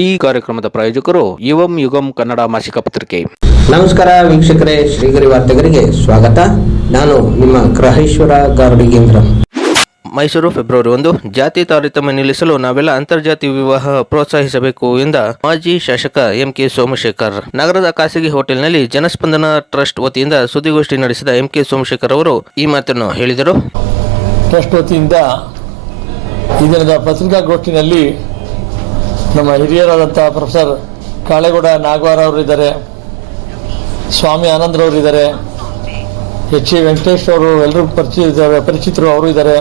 ಈ ಕಾರ್ಯಕ್ರಮದ ಪ್ರಾಯೋಜಕರು ಯುವಂ ಯುಗಂ ಕನ್ನಡ ಮಾಸಿಕ ಪತ್ರಿಕೆ. ನಮಸ್ಕಾರ ವೀಕ್ಷಕರೇ, ಶ್ರೀಗರಿ ವಾರ್ತೆಗರಿಗೆ ಸ್ವಾಗತ. ನಾನು ನಿಮ್ಮ ಗ್ರಹೇಶ್ವರ ಗಾರ್ಡಿಗೇಂದ್ರ. ಮೈಸೂರು ಫೆಬ್ರವರಿ 1. ಜಾತಿ ತಾರತಮ್ಯ ನಿಲ್ಲಿಸಲು ನಾವೆಲ್ಲ ಅಂತರ್ಜಾತಿ ವಿವಾಹ ಪ್ರೋತ್ಸಾಹಿಸಬೇಕು ಎಂದ ಮಾಜಿ ಶಾಸಕ ಎಂಕೆ ಸೋಮಶೇಖರ್. ನಗರದ ಖಾಸಗಿ ಹೋಟೆಲ್ನಲ್ಲಿ ಜನಸ್ಪಂದನ ಟ್ರಸ್ಟ್ ವತಿಯಿಂದ ಸುದ್ದಿಗೋಷ್ಠಿ ನಡೆಸಿದ ಎಂಕೆ ಸೋಮಶೇಖರ್ ಅವರು ಈ ಮಾತನ್ನು ಹೇಳಿದರು. ಟ್ರಸ್ಟ್ ವತಿಯಿಂದ ಈ ದಿನದ ಪತ್ರಿಕಾಗೋಷ್ಠಿನಲ್ಲಿ ನಮ್ಮ ಹಿರಿಯರಾದಂಥ ಪ್ರೊಫೆಸರ್ ಕಾಳೇಗೌಡ ನಾಗವಾರ ಅವರಿದ್ದಾರೆ, ಸ್ವಾಮಿ ಆನಂದರವರಿದ್ದಾರೆ, ಎಚ್ ಎ ವೆಂಕಟೇಶ್ ಅವರು ಎಲ್ಲರೂ ಪರಿಚಿತರು ಅವರು ಇದ್ದಾರೆ,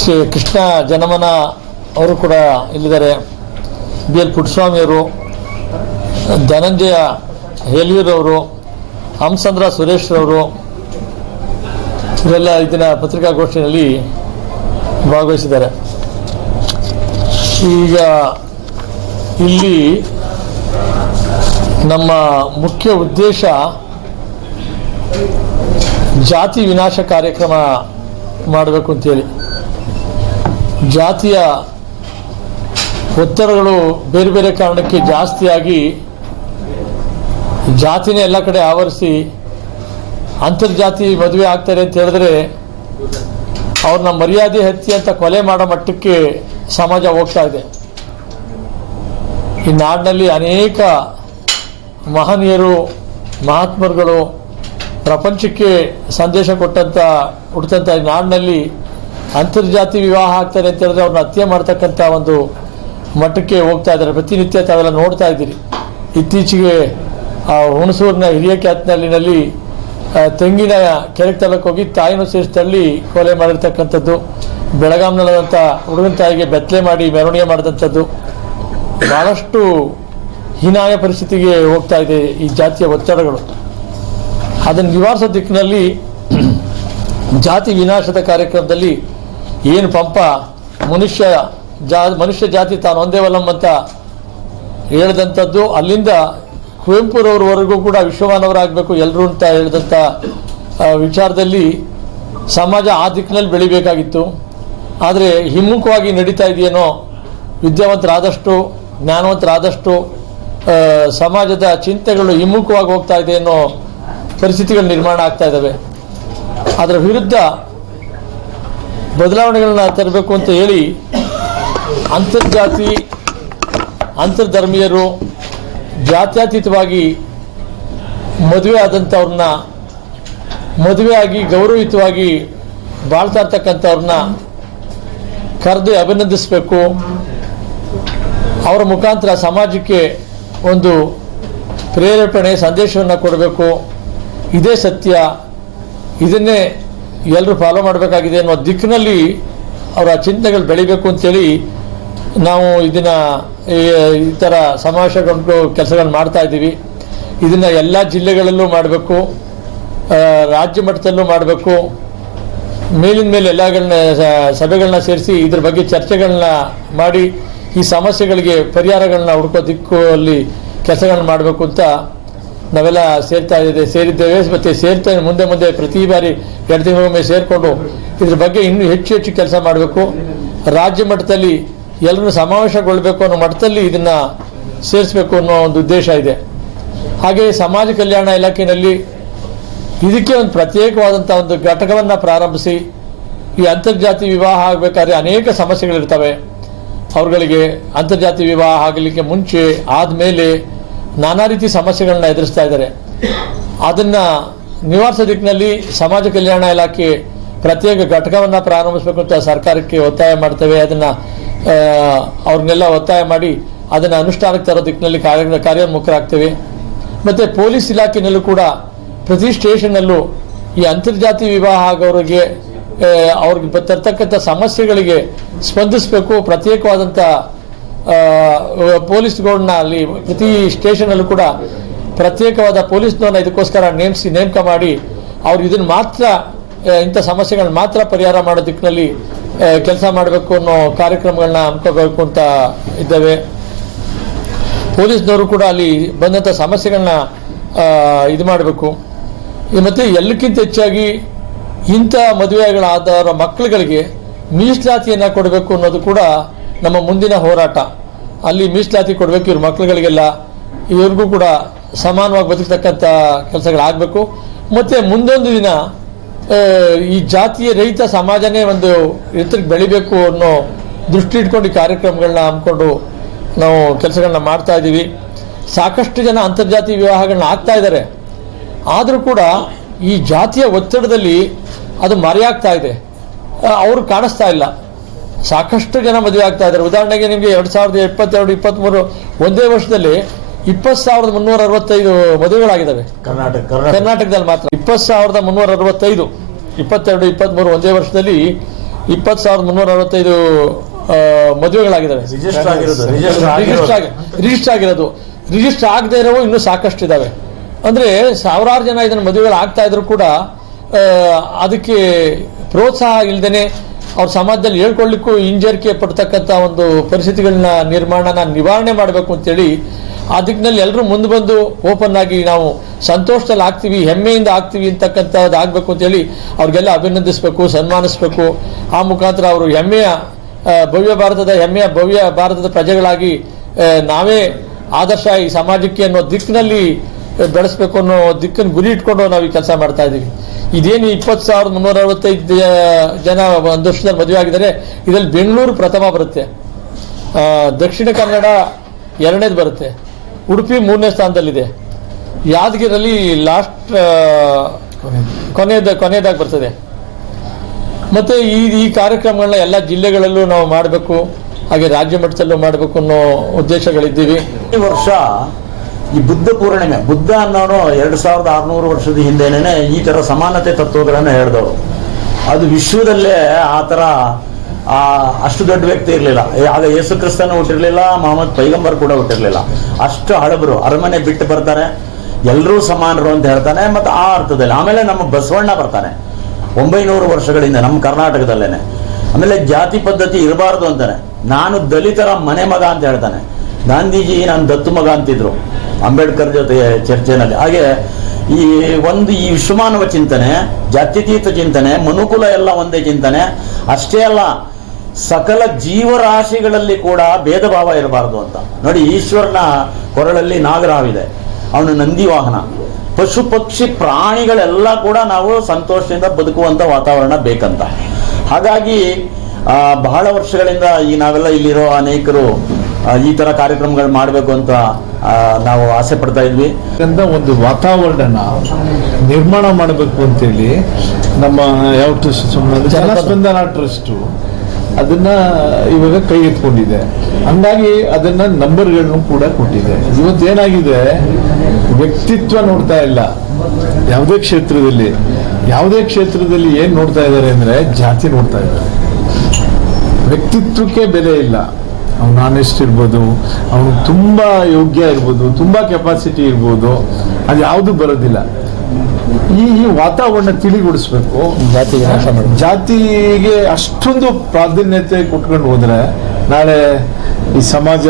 ಶ್ರೀ ಕೃಷ್ಣ ಜನಮನ ಅವರು ಕೂಡ ಇಲ್ಲಿದ್ದಾರೆ, ಬಿ ಎಲ್ ಪುಟ್ಟಸ್ವಾಮಿಯವರು, ಧನಂಜಯ ಹೇಲಿಯೂರವರು, ಹಂಸಂದ್ರ ಸುರೇಶ್ ಅವರು ಇವರೆಲ್ಲ ಇದನ್ನ ಪತ್ರಿಕಾಗೋಷ್ಠಿಯಲ್ಲಿ ಭಾಗವಹಿಸಿದ್ದಾರೆ. ಈಗ ಇಲ್ಲಿ ನಮ್ಮ ಮುಖ್ಯ ಉದ್ದೇಶ ಜಾತಿ ವಿನಾಶ ಕಾರ್ಯಕ್ರಮ ಮಾಡಬೇಕು ಅಂತೇಳಿ. ಜಾತಿಯ ಒತ್ತಡಗಳು ಬೇರೆ ಬೇರೆ ಕಾರಣಕ್ಕೆ ಜಾಸ್ತಿಯಾಗಿ ಜಾತಿನೇ ಎಲ್ಲ ಕಡೆ ಆವರಿಸಿ ಅಂತರ್ಜಾತಿ ಮದುವೆ ಆಗ್ತಾರೆ ಅಂತ ಹೇಳಿದ್ರೆ ಅವ್ರನ್ನ ಮರ್ಯಾದೆ ಹತ್ತಿ ಅಂತ ಕೊಲೆ ಮಾಡೋ ಮಟ್ಟಕ್ಕೆ ಸಮಾಜ ಹೋಗ್ತಾ ಇದೆ. ಈ ನಾಡಿನಲ್ಲಿ ಅನೇಕ ಮಹನೀಯರು ಮಹಾತ್ಮರುಗಳು ಪ್ರಪಂಚಕ್ಕೆ ಸಂದೇಶ ಹುಟ್ಟಂಥ ಈ ನಾಡಿನಲ್ಲಿ ಅಂತರ್ಜಾತಿ ವಿವಾಹ ಆಗ್ತಾರೆ ಅಂತ ಹೇಳಿದ್ರೆ ಅವ್ರನ್ನ ಹತ್ಯೆ ಮಾಡ್ತಕ್ಕಂಥ ಒಂದು ಮಟ್ಟಕ್ಕೆ ಹೋಗ್ತಾ ಇದ್ದಾರೆ. ಪ್ರತಿನಿತ್ಯ ತಾವೆಲ್ಲ ನೋಡ್ತಾ ಇದ್ದೀರಿ. ಇತ್ತೀಚೆಗೆ ಹುಣಸೂರಿನ ಹಿರಿಯ ಕ್ಯಾತ್ನಹಳ್ಳಿನಲ್ಲಿ ತೆಂಗಿನ ಕೆರೆಗೆ ತಲಕ್ಕೆ ಹೋಗಿ ತಾಯಿನೂ ಸೇರಿಸಿ ತಳ್ಳಿ ಕೊಲೆ ಮಾಡಿರ್ತಕ್ಕಂಥದ್ದು, ಬೆಳಗಾಂನಲ್ಲಂಥ ಹುಡುಗನ ತಾಯಿಗೆ ಬೆತ್ತಲೆ ಮಾಡಿ ಮೆರವಣಿಗೆ ಮಾಡಿದಂಥದ್ದು, ಬಹಳಷ್ಟು ಹೀನಾಯ ಪರಿಸ್ಥಿತಿಗೆ ಹೋಗ್ತಾ ಇದೆ ಈ ಜಾತಿಯ ಒತ್ತಡಗಳು. ಅದನ್ನು ನಿವಾರಿಸೋ ದಿಕ್ಕಿನಲ್ಲಿ ಜಾತಿ ವಿನಾಶದ ಕಾರ್ಯಕ್ರಮದಲ್ಲಿ ಏನು ಪಂಪ ಮನುಷ್ಯ ಜಾತಿ ತಾನು ಒಂದೇ ವಲ್ಲಂ ಅಂತ ಹೇಳಿದಂಥದ್ದು, ಅಲ್ಲಿಂದ ಕುವೆಂಪುರವರವರೆಗೂ ಕೂಡ ವಿಶ್ವಮಾನವರಾಗಬೇಕು ಎಲ್ಲರೂ ಅಂತ ಹೇಳಿದಂಥ ವಿಚಾರದಲ್ಲಿ ಸಮಾಜ ಆ ದಿಕ್ಕಿನಲ್ಲಿ ಬೆಳಿಬೇಕಾಗಿತ್ತು. ಆದರೆ ಹಿಮ್ಮುಖವಾಗಿ ನಡೀತಾ ಇದೆಯೇನೋ, ವಿದ್ಯಾವಂತರಾದಷ್ಟು ಜ್ಞಾನವಂತರಾದಷ್ಟು ಸಮಾಜದ ಚಿಂತೆಗಳು ಹಿಮ್ಮುಖವಾಗಿ ಹೋಗ್ತಾ ಇದೆ ಅನ್ನೋ ಪರಿಸ್ಥಿತಿಗಳು ನಿರ್ಮಾಣ ಆಗ್ತಾ ಇದ್ದಾವೆ. ಅದರ ವಿರುದ್ಧ ಬದಲಾವಣೆಗಳನ್ನ ತರಬೇಕು ಅಂತ ಹೇಳಿ ಅಂತರ್ಜಾತಿ ಅಂತರ್ಧರ್ಮೀಯರು ಜಾತ್ಯತೀತವಾಗಿ ಮದುವೆ ಆದಂಥವ್ರನ್ನ ಮದುವೆಯಾಗಿ ಗೌರವಯುತವಾಗಿ ಬಾಳ್ತಾ ಇರ್ತಕ್ಕಂಥವ್ರನ್ನ ಕರೆದು ಅಭಿನಂದಿಸಬೇಕು. ಅವರ ಮುಖಾಂತರ ಸಮಾಜಕ್ಕೆ ಒಂದು ಪ್ರೇರೇಪಣೆ ಸಂದೇಶವನ್ನು ಕೊಡಬೇಕು. ಇದೇ ಸತ್ಯ, ಇದನ್ನೇ ಎಲ್ಲರೂ ಫಾಲೋ ಮಾಡಬೇಕಾಗಿದೆ ಅನ್ನೋ ದಿಕ್ಕಿನಲ್ಲಿ ಅವರ ಚಿಂತನೆಗಳು ಬೆಳಿಬೇಕು ಅಂತೇಳಿ ನಾವು ಇದನ್ನ ಈ ಥರ ಸಮಾವೇಶಗೊಂಡು ಕೆಲಸಗಳನ್ನು ಮಾಡ್ತಾ ಇದ್ದೀವಿ. ಇದನ್ನು ಎಲ್ಲ ಜಿಲ್ಲೆಗಳಲ್ಲೂ ಮಾಡಬೇಕು, ರಾಜ್ಯ ಮಟ್ಟದಲ್ಲೂ ಮಾಡಬೇಕು. ಮೇಲಿನ ಮೇಲೆ ಎಲ್ಲಗಳನ್ನ ಸಭೆಗಳನ್ನ ಸೇರಿಸಿ ಇದ್ರ ಬಗ್ಗೆ ಚರ್ಚೆಗಳನ್ನ ಮಾಡಿ ಈ ಸಮಸ್ಯೆಗಳಿಗೆ ಪರಿಹಾರಗಳನ್ನ ಹುಡುಕೋ ದಿಕ್ಕಲ್ಲಿ ಕೆಲಸಗಳನ್ನ ಮಾಡಬೇಕು ಅಂತ ನಾವೆಲ್ಲ ಸೇರಿದ್ದೇವೆ. ಮತ್ತು ಸೇರ್ತಾ ಮುಂದೆ ಪ್ರತಿ ಬಾರಿ 2 ತಿಂಗಳಿಗೊಮ್ಮೆ ಸೇರಿಕೊಂಡು ಇದ್ರ ಬಗ್ಗೆ ಇನ್ನೂ ಹೆಚ್ಚು ಕೆಲಸ ಮಾಡಬೇಕು. ರಾಜ್ಯ ಮಟ್ಟದಲ್ಲಿ ಎಲ್ಲರೂ ಸಮಾವೇಶಗೊಳ್ಳಬೇಕು ಅನ್ನೋ ಮಟ್ಟದಲ್ಲಿ ಇದನ್ನ ಸೇರಿಸಬೇಕು ಅನ್ನೋ ಒಂದು ಉದ್ದೇಶ ಇದೆ. ಹಾಗೆ ಸಮಾಜ ಕಲ್ಯಾಣ ಇಲಾಖೆಯಲ್ಲಿ ಇದಕ್ಕೆ ಒಂದು ಪ್ರತ್ಯೇಕವಾದಂಥ ಒಂದು ಘಟಕವನ್ನು ಪ್ರಾರಂಭಿಸಿ ಈ ಅಂತರ್ಜಾತಿ ವಿವಾಹ ಆಗಬೇಕಾದ್ರೆ ಅನೇಕ ಸಮಸ್ಯೆಗಳಿರ್ತವೆ. ಅವ್ರಗಳಿಗೆ ಅಂತರ್ಜಾತಿ ವಿವಾಹ ಆಗಲಿಕ್ಕೆ ಮುಂಚೆ ಆದಮೇಲೆ ನಾನಾ ರೀತಿ ಸಮಸ್ಯೆಗಳನ್ನ ಎದುರಿಸ್ತಾ ಇದ್ದಾರೆ. ಅದನ್ನು ನಿವಾರಿಸೋ ದಿಕ್ಕಿನಲ್ಲಿ ಸಮಾಜ ಕಲ್ಯಾಣ ಇಲಾಖೆ ಪ್ರತ್ಯೇಕ ಘಟಕವನ್ನು ಪ್ರಾರಂಭಿಸಬೇಕು ಅಂತ ಸರ್ಕಾರಕ್ಕೆ ಒತ್ತಾಯ ಮಾಡ್ತೇವೆ. ಅದನ್ನು ಅವ್ರನ್ನೆಲ್ಲ ಒತ್ತಾಯ ಮಾಡಿ ಅದನ್ನು ಅನುಷ್ಠಾನಕ್ಕೆ ತರೋ ದಿಕ್ಕಿನಲ್ಲಿ ಕಾರ್ಯೋನ್ಮುಖರಾಗ್ತೇವೆ. ಮತ್ತು ಪೊಲೀಸ್ ಇಲಾಖೆಯಲ್ಲೂ ಕೂಡ ಪ್ರತಿ ಸ್ಟೇಷನ್ನಲ್ಲೂ ಈ ಅಂತರ್ಜಾತಿ ವಿವಾಹ ಆಗೋರಿಗೆ ಅವ್ರಿಗೆ ತರ್ತಕ್ಕಂಥ ಸಮಸ್ಯೆಗಳಿಗೆ ಸ್ಪಂದಿಸಬೇಕು. ಪ್ರತ್ಯೇಕವಾದಂಥ ಪೊಲೀಸ್ಗಳನ್ನ ಅಲ್ಲಿ ಪ್ರತಿ ಸ್ಟೇಷನಲ್ಲೂ ಕೂಡ ಪ್ರತ್ಯೇಕವಾದ ಪೊಲೀಸ್ನವ್ರನ್ನ ಇದಕ್ಕೋಸ್ಕರ ನೇಮಕ ಮಾಡಿ ಅವ್ರು ಇದನ್ನು ಮಾತ್ರ ಇಂಥ ಸಮಸ್ಯೆಗಳನ್ನ ಮಾತ್ರ ಪರಿಹಾರ ಮಾಡೋ ದಿಕ್ಕಿನಲ್ಲಿ ಕೆಲಸ ಮಾಡಬೇಕು ಅನ್ನೋ ಕಾರ್ಯಕ್ರಮಗಳನ್ನ ಹಮ್ಮಿಕೋಬೇಕು ಅಂತ ಇದ್ದೇವೆ. ಪೊಲೀಸ್ನವರು ಕೂಡ ಅಲ್ಲಿ ಬಂದಂಥ ಸಮಸ್ಯೆಗಳನ್ನ ಇದು ಮಾಡಬೇಕು. ಮತ್ತು ಎಲ್ಲಕ್ಕಿಂತ ಹೆಚ್ಚಾಗಿ ಇಂಥ ಮದುವೆಗಳಾದವರ ಮಕ್ಕಳುಗಳಿಗೆ ಮೀಸಲಾತಿಯನ್ನು ಕೊಡಬೇಕು ಅನ್ನೋದು ಕೂಡ ನಮ್ಮ ಮುಂದಿನ ಹೋರಾಟ. ಅಲ್ಲಿ ಮೀಸಲಾತಿ ಕೊಡಬೇಕು, ಇವ್ರ ಮಕ್ಕಳುಗಳಿಗೆಲ್ಲ ಇವ್ರಿಗೂ ಕೂಡ ಸಮಾನವಾಗಿ ಬದುಕತಕ್ಕಂಥ ಕೆಲಸಗಳಾಗಬೇಕು. ಮತ್ತು ಮುಂದೊಂದು ದಿನ ಈ ಜಾತಿಯ ರಹಿತ ಸಮಾಜನೇ ಒಂದು ಎತ್ತರಕ್ಕೆ ಬೆಳಿಬೇಕು ಅನ್ನೋ ದೃಷ್ಟಿ ಇಟ್ಕೊಂಡು ಈ ಕಾರ್ಯಕ್ರಮಗಳನ್ನ ಹಮ್ಮಿಕೊಂಡು ನಾವು ಕೆಲಸಗಳನ್ನ ಮಾಡ್ತಾ ಇದ್ದೀವಿ. ಸಾಕಷ್ಟು ಜನ ಅಂತರ್ಜಾತಿ ವಿವಾಹಗಳನ್ನ ಆಗ್ತಾ ಇದ್ದಾರೆ. ಆದರೂ ಕೂಡ ಈ ಜಾತಿಯ ಒತ್ತಡದಲ್ಲಿ ಅದು ಮರೆಯಾಗ್ತಾ ಇದೆ, ಅವರು ಕಾಣಿಸ್ತಾ ಇಲ್ಲ. ಸಾಕಷ್ಟು ಜನ ಮದುವೆ ಆಗ್ತಾ ಇದ್ದಾರೆ. ಉದಾಹರಣೆಗೆ ನಿಮಗೆ 2022-23 ಒಂದೇ ವರ್ಷದಲ್ಲಿ 20,365 ಮದುವೆಗಳಾಗಿದ್ದಾವೆ ಕರ್ನಾಟಕದಲ್ಲಿ ಮಾತ್ರ. 20,365 22-23 ಒಂದೇ ವರ್ಷದಲ್ಲಿ 20,365 ಮದುವೆಗಳಾಗಿದ್ದಾವೆ. ರಿಜಿಸ್ಟರ್ ಆಗಿರೋದು, ರಿಜಿಸ್ಟರ್ ಆಗದೆ ಇರೋವು ಇನ್ನೂ ಸಾಕಷ್ಟು ಇದ್ದಾವೆ. ಅಂದರೆ ಸಾವಿರಾರು ಜನ ಇದನ್ನು ಮದುವೆಗಳು ಆಗ್ತಾ ಇದ್ರು ಕೂಡ ಅದಕ್ಕೆ ಪ್ರೋತ್ಸಾಹ ಇಲ್ಲದೇನೆ ಅವ್ರ ಸಮಾಜದಲ್ಲಿ ಹೇಳ್ಕೊಳ್ಳಿಕ್ಕೂ ಹಿಂಜರಿಕೆ ಪಡ್ತಕ್ಕಂಥ ಒಂದು ಪರಿಸ್ಥಿತಿಗಳನ್ನ ನಿವಾರಣೆ ಮಾಡಬೇಕು ಅಂತೇಳಿ ಆ ದಿಕ್ಕಿನಲ್ಲಿ ಎಲ್ಲರೂ ಮುಂದೆ ಬಂದು ಓಪನ್ ಆಗಿ ನಾವು ಸಂತೋಷದಲ್ಲಿ ಆಗ್ತೀವಿ, ಹೆಮ್ಮೆಯಿಂದ ಆಗ್ತೀವಿ ಅಂತಕ್ಕಂಥದ್ದು ಆಗಬೇಕು ಅಂತೇಳಿ ಅವ್ರಿಗೆಲ್ಲ ಅಭಿನಂದಿಸಬೇಕು, ಸನ್ಮಾನಿಸಬೇಕು. ಆ ಮುಖಾಂತರ ಅವರು ಹೆಮ್ಮೆಯ ಭವ್ಯ ಭಾರತದ ಪ್ರಜೆಗಳಾಗಿ ನಾವೇ ಆದರ್ಶ ಈ ಸಮಾಜಕ್ಕೆ ಅನ್ನೋ ದಿಕ್ಕಿನಲ್ಲಿ ಬೆಳೆಸಬೇಕು ಅನ್ನೋ ದಿಕ್ಕನ್ನು ಗುರಿ ಇಟ್ಕೊಂಡು ನಾವು ಈ ಕೆಲಸ ಮಾಡ್ತಾ ಇದ್ದೀವಿ. ಇದೇನು 20,365 ಜನ ಒಂದು ವರ್ಷದಲ್ಲಿ ಮದುವೆ ಆಗಿದ್ದಾರೆ. ಇದರಲ್ಲಿ ಬೆಂಗಳೂರು ಪ್ರಥಮ ಬರುತ್ತೆ, ದಕ್ಷಿಣ ಕನ್ನಡ ಎರಡನೇದು ಬರುತ್ತೆ, ಉಡುಪಿ 3ನೇ ಸ್ಥಾನದಲ್ಲಿದೆ, ಯಾದಗಿರಲ್ಲಿ ಲಾಸ್ಟ್ ಕೊನೆಯದಾಗಿ ಬರ್ತದೆ. ಮತ್ತು ಈ ಕಾರ್ಯಕ್ರಮಗಳನ್ನ ಎಲ್ಲ ಜಿಲ್ಲೆಗಳಲ್ಲೂ ನಾವು ಮಾಡಬೇಕು, ಹಾಗೆ ರಾಜ್ಯ ಮಟ್ಟದಲ್ಲೂ ಮಾಡಬೇಕು ಅನ್ನೋ ಉದ್ದೇಶಗಳಿದ್ದೀವಿ. ಈ ವರ್ಷ ಈ ಬುದ್ಧ ಪೂರ್ಣಿಮೆ, ಬುದ್ಧ ಅನ್ನೋನು 2600 ವರ್ಷದ ಹಿಂದೆನೇ ಈ ತರ ಸಮಾನತೆ ತತ್ವಗಳನ್ನು ಹೇಳಿದವರು. ಅದು ವಿಶ್ವದಲ್ಲೇ ಆ ತರ ಅಷ್ಟು ದೊಡ್ಡ ವ್ಯಕ್ತಿ ಇರಲಿಲ್ಲ. ಆಗ ಯೇಸು ಕ್ರಿಸ್ತನು ಹುಟ್ಟಿರ್ಲಿಲ್ಲ, ಮೊಹಮ್ಮದ್ ಪೈಗಂಬರ್ ಕೂಡ ಹುಟ್ಟಿರ್ಲಿಲ್ಲ. ಅಷ್ಟು ಹಳಬರು ಅರಮನೆ ಬಿಟ್ಟು ಬರ್ತಾರೆ, ಎಲ್ಲರೂ ಸಮಾನರು ಅಂತ ಹೇಳ್ತಾನೆ. ಮತ್ತು ಆ ಅರ್ಥದಲ್ಲಿ ಆಮೇಲೆ ನಮ್ಮ ಬಸವಣ್ಣ ಬರ್ತಾನೆ 900 ವರ್ಷಗಳಿಂದ ನಮ್ಮ ಕರ್ನಾಟಕದಲ್ಲೇನೆ. ಆಮೇಲೆ ಜಾತಿ ಪದ್ಧತಿ ಇರಬಾರ್ದು ಅಂತಾನೆ. ನಾನು ದಲಿತರ ಮನೆ ಮಗ ಅಂತ ಹೇಳ್ತಾನೆ. ಗಾಂಧೀಜಿ ನಾನು ದತ್ತು ಮಗ ಅಂತಿದ್ರು ಅಂಬೇಡ್ಕರ್ ಜೊತೆ ಚರ್ಚೆನಲ್ಲಿ. ಹಾಗೆ ಈ ವಿಶ್ವಮಾನವ ಚಿಂತನೆ, ಜಾತ್ಯತೀತ ಚಿಂತನೆ, ಮನುಕುಲ ಎಲ್ಲ ಒಂದೇ ಚಿಂತನೆ ಅಷ್ಟೇ ಅಲ್ಲ, ಸಕಲ ಜೀವರಾಶಿಗಳಲ್ಲಿ ಕೂಡ ಭೇದ ಭಾವ ಇರಬಾರ್ದು ಅಂತ. ನೋಡಿ, ಈಶ್ವರನ ಕೊರಳಲ್ಲಿ ನಾಗರಾವಿದೆ, ಅವನು ನಂದಿ ವಾಹನ. ಪಶು ಪಕ್ಷಿ ಪ್ರಾಣಿಗಳೆಲ್ಲ ಕೂಡ ನಾವು ಸಂತೋಷದಿಂದ ಬದುಕುವಂತ ವಾತಾವರಣ ಬೇಕಂತ. ಹಾಗಾಗಿ ಬಹಳ ವರ್ಷಗಳಿಂದ ನಾವೆಲ್ಲ ಇಲ್ಲಿರೋ ಅನೇಕರು ಈ ತರ ಕಾರ್ಯಕ್ರಮಗಳು ಮಾಡಬೇಕು ಅಂತ ನಾವು ಆಸೆ ಪಡ್ತಾ ಇದ್ವಿ. ಒಂದು ವಾತಾವರಣ ನಿರ್ಮಾಣ ಮಾಡಬೇಕು ಅಂತೇಳಿ ನಮ್ಮ ಯಾವ ಟ್ರಸ್ಟ್, ಜನಸ್ಪಂದನ ಟ್ರಸ್ಟ್ ಅದನ್ನ ಇವಾಗ ಕೈ ಎತ್ಕೊಂಡಿದೆ. ಹಂಗಾಗಿ ಅದನ್ನ ನಂಬರ್ಗಳನ್ನು ಕೂಡ ಕೊಟ್ಟಿದೆ. ಇವತ್ತೇನಾಗಿದೆ, ವ್ಯಕ್ತಿತ್ವ ನೋಡ್ತಾ ಇಲ್ಲ. ಯಾವುದೇ ಕ್ಷೇತ್ರದಲ್ಲಿ ಏನ್ ನೋಡ್ತಾ ಇದ್ದಾರೆ ಅಂದ್ರೆ ಜಾತಿ ನೋಡ್ತಾ ಇದ್ದಾರೆ. ವ್ಯಕ್ತಿತ್ವಕ್ಕೆ ಬೆಲೆ ಇಲ್ಲ. ಅವನು ಆನೆಸ್ಟ್ ಇರ್ಬೋದು, ಅವನು ತುಂಬಾ ಯೋಗ್ಯ ಇರ್ಬೋದು, ತುಂಬಾ ಕೆಪಾಸಿಟಿ ಇರ್ಬೋದು, ಅದು ಯಾವುದು ಬರೋದಿಲ್ಲ. ಈ ವಾತಾವರಣ ತಿಳಿಗೊಳಿಸ್ಬೇಕು. ಜಾತಿಗೆ ಅಷ್ಟೊಂದು ಪ್ರಾಧಾನ್ಯತೆ ಕೊಟ್ಕೊಂಡು ಹೋದ್ರೆ ನಾಳೆ ಈ ಸಮಾಜ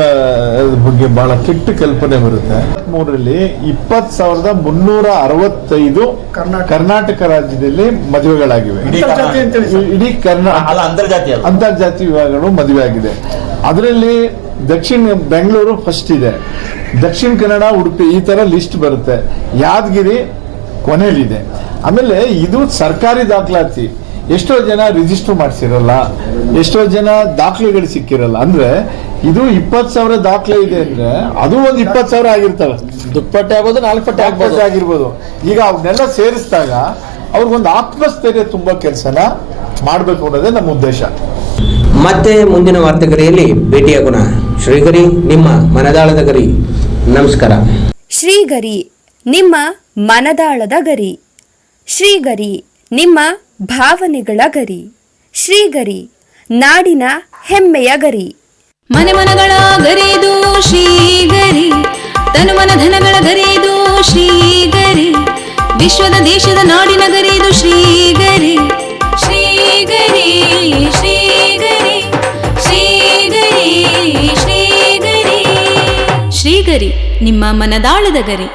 ಬಗ್ಗೆ ಬಹಳ ಕೆಟ್ಟ ಕಲ್ಪನೆ ಬರುತ್ತೆ. 3ರಲ್ಲಿ 20,365 ಕರ್ನಾಟಕ ರಾಜ್ಯದಲ್ಲಿ ಮದುವೆಗಳಾಗಿವೆ. ಇಡೀ ಅಂತರ್ಜಾತಿ ವಿವಾಹಗಳು ಮದುವೆ ಆಗಿದೆ. ಅದರಲ್ಲಿ ಬೆಂಗಳೂರು ಫಸ್ಟ್ ಇದೆ, ದಕ್ಷಿಣ ಕನ್ನಡ, ಉಡುಪಿ ಈ ತರ ಲಿಸ್ಟ್ ಬರುತ್ತೆ, ಯಾದಗಿರಿ ಕೊನೆಯಲ್ಲಿದೆ. ಆಮೇಲೆ ಇದು ಸರ್ಕಾರಿ ದಾಖಲಾತಿ. ಎಷ್ಟೋ ಜನ ರಿಜಿಸ್ಟರ್ ಮಾಡಿಸಿರಲ್ಲ, ಎಷ್ಟೋ ಜನ ದಾಖಲೆಗಳು ಸಿಕ್ಕಿರಲ್ಲ. ಅಂದ್ರೆ ಇದು 20,000 ದಾಖಲೆ ಇದೆ ಅಂದ್ರೆ ಅದು ಒಂದು 20,000 ಆಗಿರ್ತವೆ. ದುಪ್ಪಟ್ಟೆ ಆಗ್ಬೋದು, 4 ಪಟ್ಟೆ ಆಗಿರ್ಬೋದು. ಈಗ ಅವನ್ನೆಲ್ಲ ಸೇರಿಸಿದಾಗ ಅವ್ರಿಗೊಂದು ಆತ್ಮಸ್ಥೈರ್ಯ ತುಂಬಾ ಕೆಲಸನ ಮಾಡಬೇಕು ಅನ್ನೋದೇ ನಮ್ಮ ಉದ್ದೇಶ. ಮತ್ತೆ ಮುಂದಿನ ವಾರ್ತೆಗರಿಯಲ್ಲಿ ಭೇಟಿಯಾಗೋಣ. ಶ್ರೀಗರಿ, ನಿಮ್ಮ ಮನದಾಳದ ಗರಿ. ನಮಸ್ಕಾರ. ಶ್ರೀಗರಿ, ನಿಮ್ಮ ಮನದಾಳದ ಗರಿ. ಶ್ರೀಗರಿ, ನಿಮ್ಮ ಭಾವನೆಗಳ ಗರಿ. ಶ್ರೀಗರಿ, ನಾಡಿನ ಹೆಮ್ಮೆಯ ಗರಿ. ಮನೆ ಮನಗಳ ಗರಿದು ಶ್ರೀಗರಿ, ತನು ಮನ ಧನಗಳ ಗರಿದು ಶ್ರೀಗರಿ, ವಿಶ್ವದ ದೇಶದ ನಾಡಿನ ಗರಿದು ಶ್ರೀಗರಿ. ಶ್ರೀಗರಿ ಶ್ರೀಗರಿ ಶ್ರೀಗರಿ ಶ್ರೀಗರಿ ಶ್ರೀಗರಿ, ನಿಮ್ಮ ಮನದಾಳದ ಗರಿ.